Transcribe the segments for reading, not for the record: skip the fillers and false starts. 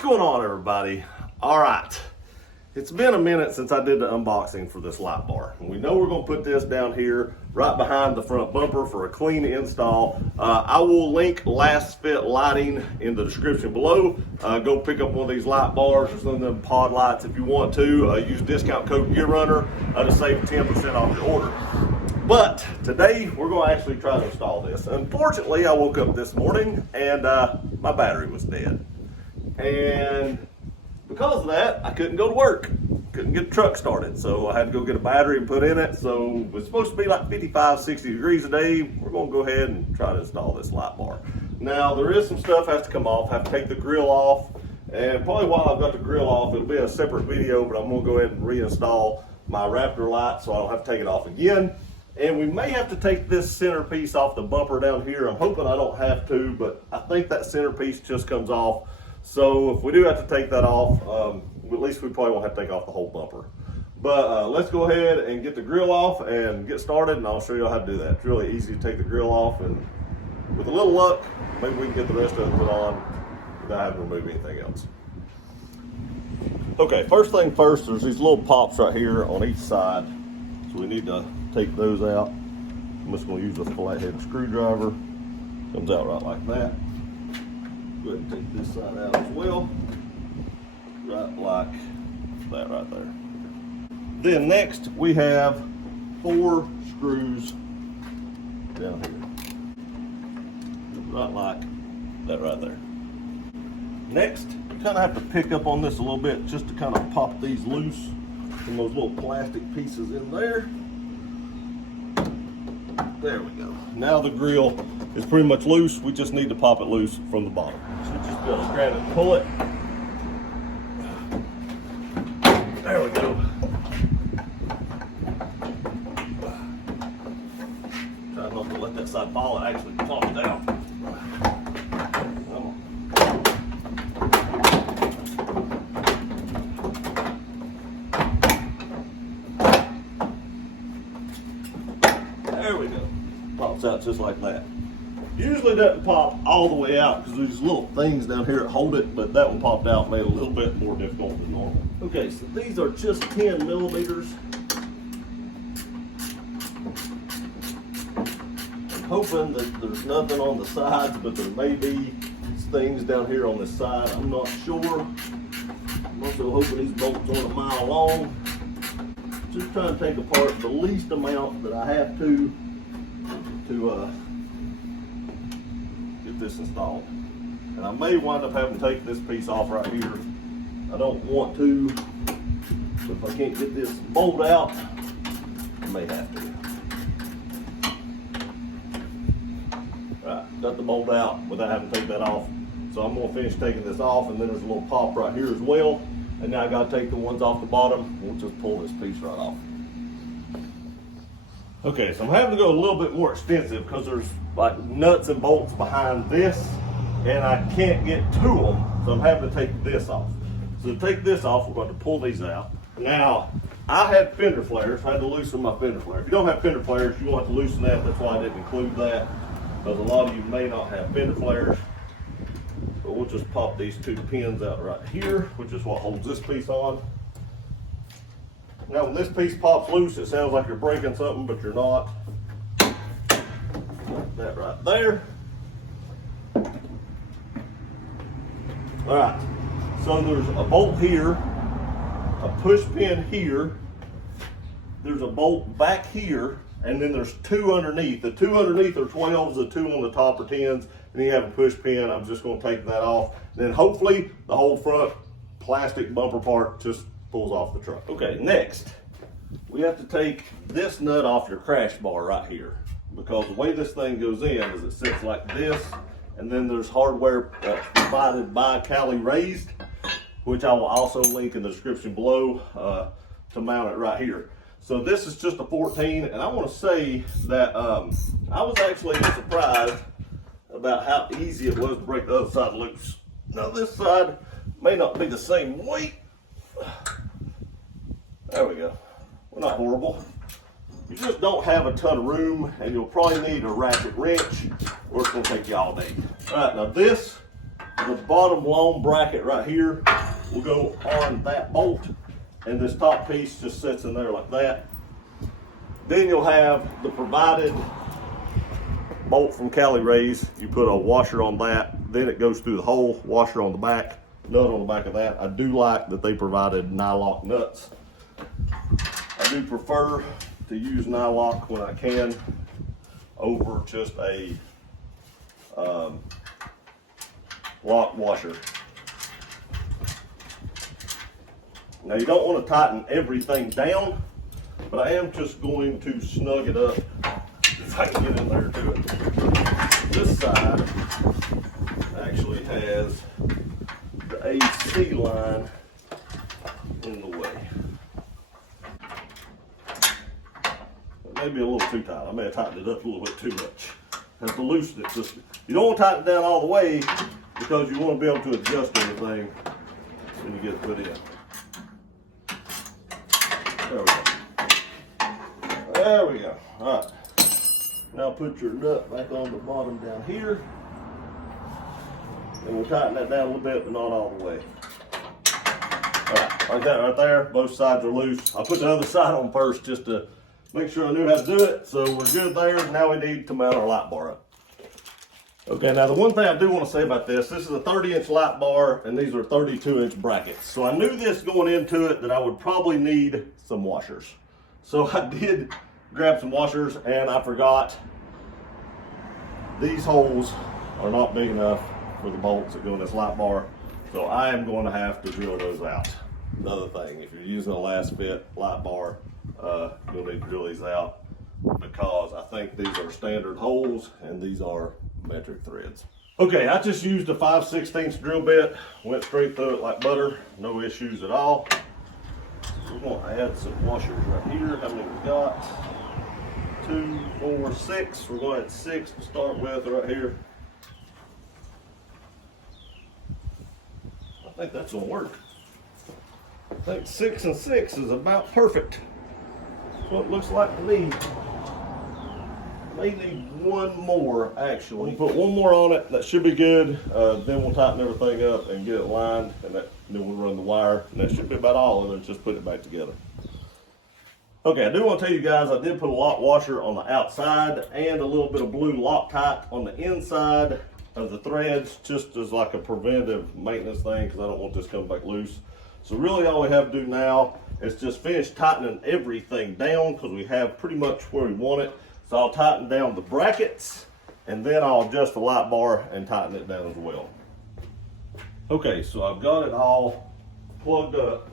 What's going on, everybody? All right, it's been a minute since I did the unboxing for this light bar. We know we're going to put this down here right behind the front bumper for a clean install. I will link Last Fit Lighting in the description below. Go pick up one of these light bars or some of them pod lights if you want to. Use discount code GearRunner to save 10% off your order. But today we're going to actually try to install this. Unfortunately, I woke up this morning and my battery was dead. And because of that, I couldn't go to work. Couldn't get the truck started. So I had to go get a battery and put in it. So it's supposed to be like 55, 60 degrees a day. We're going to go ahead and try to install this light bar. Now, there is some stuff that has to come off. I have to take the grill off. And probably while I've got the grill off, it'll be a separate video, but I'm going to go ahead and reinstall my Raptor light so I don't have to take it off again. And we may have to take this centerpiece off the bumper down here. I'm hoping I don't have to, but I think that centerpiece just comes off. So if we do have to take that off, at least we probably won't have to take off the whole bumper. But let's go ahead and get the grill off and get started, and I'll show you how to do that. It's really easy to take the grill off, and with a little luck, maybe we can get the rest of it put on without having to remove anything else. Okay, first thing first, there's these little pops right here on each side. So we need to take those out. I'm just going to use a flathead screwdriver. Comes out right like that. Go ahead and take this side out as well. Right like that right there. Then next we have 4 screws down here. Right like that right there. Next, you kind of have to pick up on this a little bit just to kind of pop these loose from those little plastic pieces in there. There we go. Now the grill is pretty much loose. We just need to pop it loose from the bottom. So just be able to grab it and pull it. There we go. Try not to let that side fall. It actually falls down. There we go. Pops out just like that. Usually doesn't pop all the way out because there's little things down here that hold it, but that one popped out, made it a little bit more difficult than normal. Okay, so these are just 10 millimeters. I'm hoping that there's nothing on the sides, but there may be things down here on this side. I'm not sure. I'm also hoping these bolts aren't a mile long. Just trying to take apart the least amount that I have to get this installed. And I may wind up having to take this piece off right here. I don't want to, but if I can't get this bolt out, I may have to. Right, got the bolt out without having to take that off. So I'm gonna finish taking this off, and then there's a little pop right here as well. And now I gotta take the ones off the bottom. We'll just pull this piece right off. Okay, so I'm having to go a little bit more extensive because there's like nuts and bolts behind this, and I can't get to them. So I'm having to take this off. So to take this off, we're going to pull these out. Now, I had fender flares. I had to loosen my fender flare. If you don't have fender flares, you want to loosen that. That's why I didn't include that, because a lot of you may not have fender flares. So we'll just pop these 2 pins out right here, which is what holds this piece on. Now when this piece pops loose, it sounds like you're breaking something, but you're not. Like that right there. All right, so there's a bolt here, a push pin here, there's a bolt back here, and then there's 2 underneath. The 2 underneath are 12s, the 2 on the top are 10s, and you have a push pin. I'm just gonna take that off. Then hopefully the whole front plastic bumper part just pulls off the truck. Okay, next, we have to take this nut off your crash bar right here, because the way this thing goes in is it sits like this, and then there's hardware provided by Cali Raised, which I will also link in the description below to mount it right here. So this is just a 14, and I want to say that I was actually surprised about how easy it was to break the other side loose. Now this side may not be the same weight. There we go. We're not horrible. You just don't have a ton of room, and you'll probably need a ratchet wrench, or it's going to take you all day. All right, now this, the bottom long bracket right here will go on that bolt, and this top piece just sits in there like that. Then you'll have the provided bolt from Cali Rays. You put a washer on that, then it goes through the hole, washer on the back, nut on the back of that. I do like that they provided nylock nuts. I do prefer to use nylock when I can over just a lock washer. Now you don't want to tighten everything down, but I am just going to snug it up if I can get in there to it. This side actually has the AC line in the way. It may be a little too tight. I may have tightened it up a little bit too much. Have to loosen it. Just, you don't want to tighten it down all the way because you want to be able to adjust everything when you get it put in. There we go. There we go. All right. Now put your nut back on the bottom down here. And we'll tighten that down a little bit, but not all the way. All right, like that right there. Both sides are loose. I'll put the other side on first just to make sure I knew how to do it. So we're good there. Now we need to mount our light bar up. Okay, now the one thing I do want to say about this is a 30-inch light bar, and these are 32-inch brackets. So I knew this going into it that I would probably need some washers. So I did grab some washers, and I forgot these holes are not big enough for the bolts that go in this light bar. So I am going to have to drill those out. Another thing, if you're using a last fit light bar, you'll need to drill these out because I think these are standard holes and these are metric threads. Okay, I just used a 5/16 drill bit, went straight through it like butter, no issues at all. We're going to add some washers right here. How many we got? 2, 4, 6. We're going to add 6 to start with right here. I think that's going to work. I think 6 and 6 is about perfect. That's what it looks like to me. May need one more actually. Put one more on it, that should be good. Then we'll tighten everything up and get it lined, and then we'll run the wire, and that should be about all, and then just put it back together. Okay, I do want to tell you guys I did put a lock washer on the outside and a little bit of blue Loctite on the inside of the threads, just as like a preventive maintenance thing, because I don't want this coming back loose. So really all we have to do now is just finish tightening everything down, because we have pretty much where we want it. So I'll tighten down the brackets, and then I'll adjust the light bar and tighten it down as well. Okay, so I've got it all plugged up.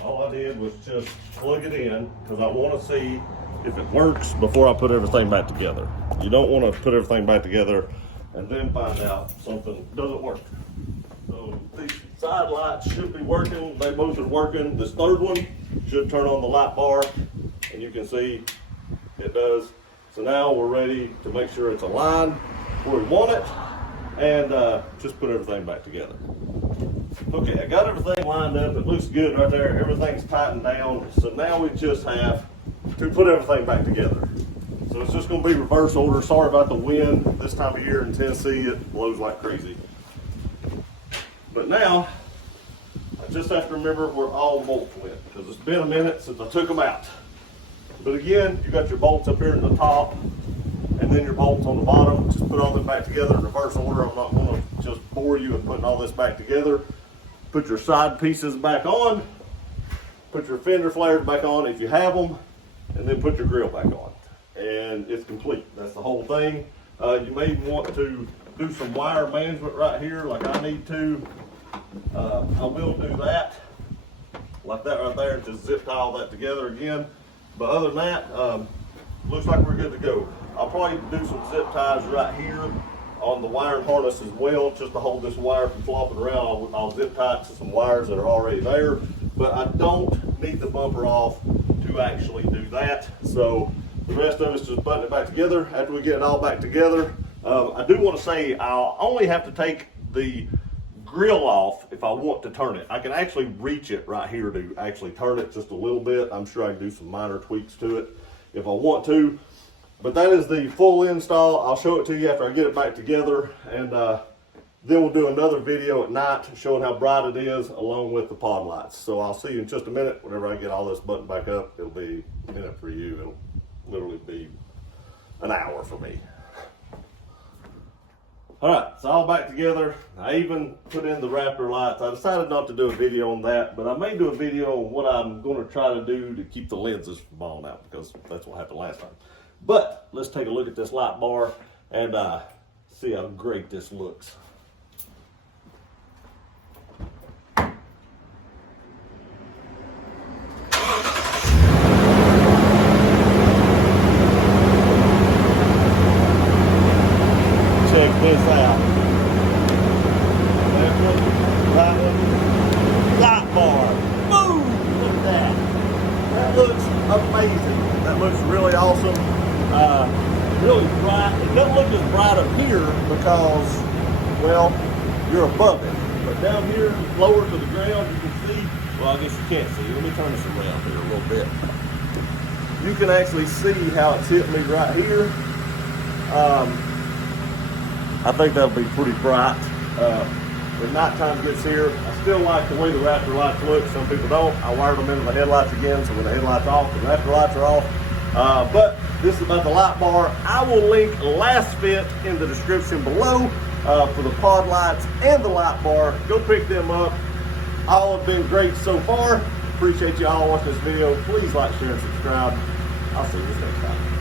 All I did was just plug it in because I want to see if it works before I put everything back together. You don't want to put everything back together and then find out something doesn't work. So these side lights should be working. They both are working. This third one should turn on the light bar, and you can see it does. So now we're ready to make sure it's aligned where we want it, and just put everything back together. Okay, I got everything lined up. It looks good right there. Everything's tightened down. So now we just have to put everything back together. So it's just going to be reverse order. Sorry about the wind. This time of year in Tennessee, it blows like crazy. But now, I just have to remember where all bolts went, because it's been a minute since I took them out. But again, you got your bolts up here in the top, and then your bolts on the bottom. Just put all them back together in reverse order. I'm not going to just bore you with putting all this back together. Put your side pieces back on. Put your fender flares back on if you have them, and then put your grill back on. And it's complete. That's the whole thing. You may want to do some wire management right here like I need to. I will do that. Like that right there. Just zip tie all that together again. But other than that, looks like we're good to go. I'll probably do some zip ties right here on the wiring harness as well, just to hold this wire from flopping around. I'll zip tie it to some wires that are already there, but I don't need the bumper off to actually do that. So the rest of us just button it back together. After we get it all back together, I do want to say I'll only have to take the grill off if I want to turn it. I can actually reach it right here to actually turn it just a little bit. I'm sure I can do some minor tweaks to it if I want to. But that is the full install. I'll show it to you after I get it back together, and Then we'll do another video at night showing how bright it is along with the pod lights. So I'll see you in just a minute. Whenever I get all this button back up, it'll be a minute for you. It'll literally be an hour for me. All right, it's all back together. I even put in the Raptor lights. I decided not to do a video on that, but I may do a video on what I'm going to try to do to keep the lenses from falling out, because that's what happened last time. But let's take a look at this light bar and see how great this looks. Check this out. That one, that one, light bar. Boom! Look at that. That looks amazing. That looks really awesome. Really bright. It doesn't look as bright up here because, well, you're above it. But down here, lower to the ground, you can see. Well, I guess you can't see. Let me turn this around here a little bit. You can actually see how it's hitting me right here. I think that'll be pretty bright when nighttime gets here. I still like the way the Raptor lights look. Some people don't. I wired them into the headlights again, so when the headlights off, the Raptor lights are off. But this is about the light bar. I will link last fit in the description below for the pod lights and the light bar. Go pick them up. All have been great so far. Appreciate you all watching this video. Please like, share, and subscribe. I'll see you next time.